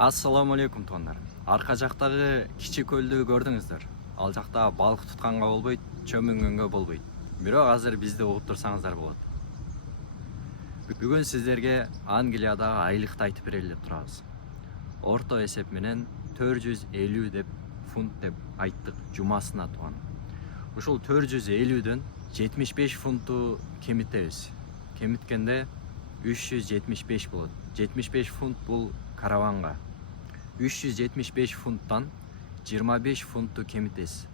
Ассаламу алейкум туугандар. Арка жактагы кичи көлдү көрдүңүздөр. Ал жакта балык тутканга болбойт, чөмүнгөнгө болбойт. Бирок азыр бизди угуп турсаңыздар болот. Бүгүн сиздерге Англиядагы айлыкты айтып берели деп турабыз. Орто эсеп менен 450 деп фунт деп айттык жумасына тууган. Ушул 450дөн 75 фунту кемитебиз. Кемиткенде 375 болот. 75 фунт бул караванга. 375 фунттан 25 фунтту кемитесиз.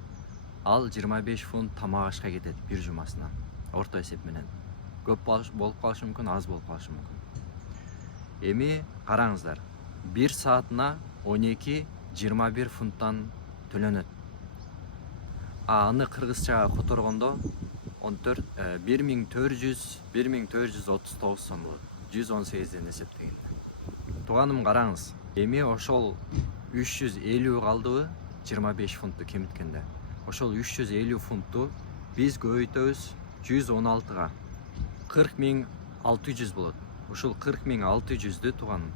Ал 25 фунт тамак ашка кетет бир жумасына. Орто эсеп менен. Көп болуп калышы мүмкүн, аз болуп калышы мүмкүн. Эми караңыздар. 1 саатына 12-21 фунттан төлөнөт. Аны кыргызчага которгондо 1439 сом болот. 118ден эсептегенде. Тууганым караңыз. Эми ошол 350 калдыбы 25 фунтту кемиткенде. Ошол 350 фунтту биз көбөйтөбүз 116га. 40.600 болот. Ушул 40.600дү тууганым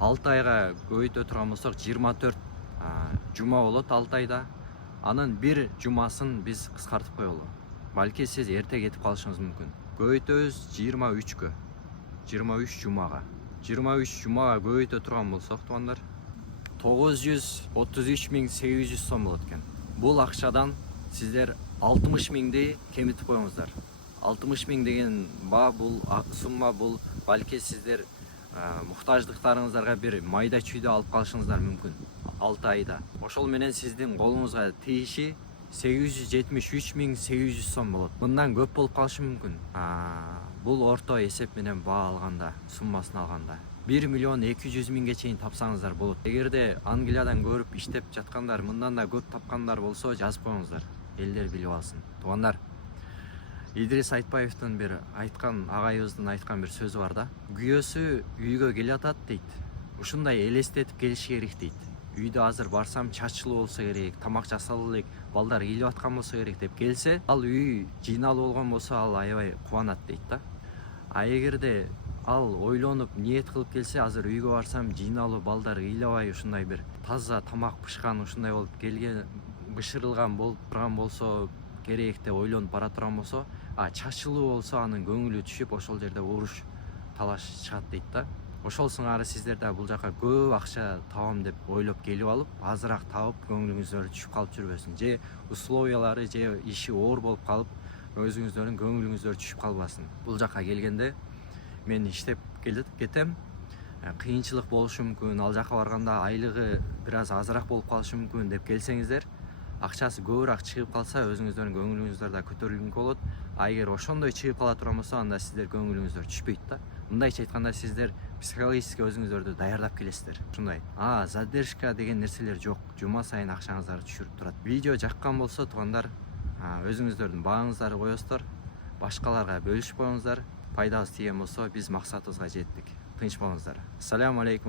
6 айга көбөйтө турган болсок 24 жума болот 6 айда. Анын бир жумасын биз кыскартып коелу. Балки сиз эрте кетип калышыңыз мүмкүн. Көбөйтөбүз 23кө. 23 жумага. 23 жумага көбөйтө турган болсок туугандар 933.800 сом болот экен. Бул акчадан сиздер 60.000ди кемитип коюңуздар. 60.000 деген бул сумма, бул балки сиздер муктаждыктарыңыздарга бир майда чүйдө алып калышыңыздар мүмкүн 6 айда. Ошол менен сиздин колуңузга тийиши 873.800 сом болот. Мындан көп болуп калышы мүмкүн. Бул орто эсеп менен баа алганда, суммасын алганда 1.200.000 чейин тапсаңыздар болот. Эгерде Англиядан көрүп иштеп жаткандар мындан да көп тапкандар болсо жазып коюңуздар. Элдер билип алсын. Туугандар, Идрис Айтбаевдин бир айткан, агайыбыздын айткан бир сөзү бар да. Күйөөсү үйгө келатат дейт. Ушундай элестетип келиш керек дейт. Үйдө азыр барсам чачылуу болсо керек, тамак жасалып элек, балдар келип аткан болсо керек деп келсе, ал үй жыйналуу болгон болсо ал аябай кубанат дейт да. Эгерде ал ойлонуп ниет кылып келсе, азыр үйгө барсам жыйналуу, балдар ыйлабай ушундай бир таза тамак пышкан, ушундай болуп келген, бышырылган болуп турган болсо керек деп ойлонуп бара турган болсо, чачылуу болсо анын көңүлү түшүп, ошол жерде уруш талаш чыгат дейт да. Ошол сыңары сиздер да бул жака көп акча табам деп ойлоп келип алып, азыраак табып көңүлүңүздөр түшүп калып жүрбөсүн. Же условиялары, же иши оор болуп калып, өзүңүздөрдүн көңүлүңүздөр түшүп калбасын. Бул жака келгенде мен иштеп кетем, кыйынчылык болушу мүмкүн, ал жака барганда айлыгы бир аз азыраак болуп калышы мүмкүн деп келсеңиздер, акчасы көбүрөөк чыгып калса өзүңүздөрдүн көңүлүңүздөр да көтөрүлгөн болот. Эгер ошондой чыгып кала турган болсо, анда сиздер көңүлүңүздөр түшпөйт да. Мындайча айтканда сиздер психологически өзүңүздөрдү даярдап келесиздер. Ушундай. Задержка деген нерселер жок. Жума сайын акчаңыздарды түшүрүп турат. Видео жаккан болсо туугандар, өзүңүздөрдүн бааңыздарды коесуздар, башкаларга бөлүшүп коюңуздар. Пайдабыз тийген болсо, биз максатыбызга жеттик. Тынч болуңуздар. Ассаламу алейкум.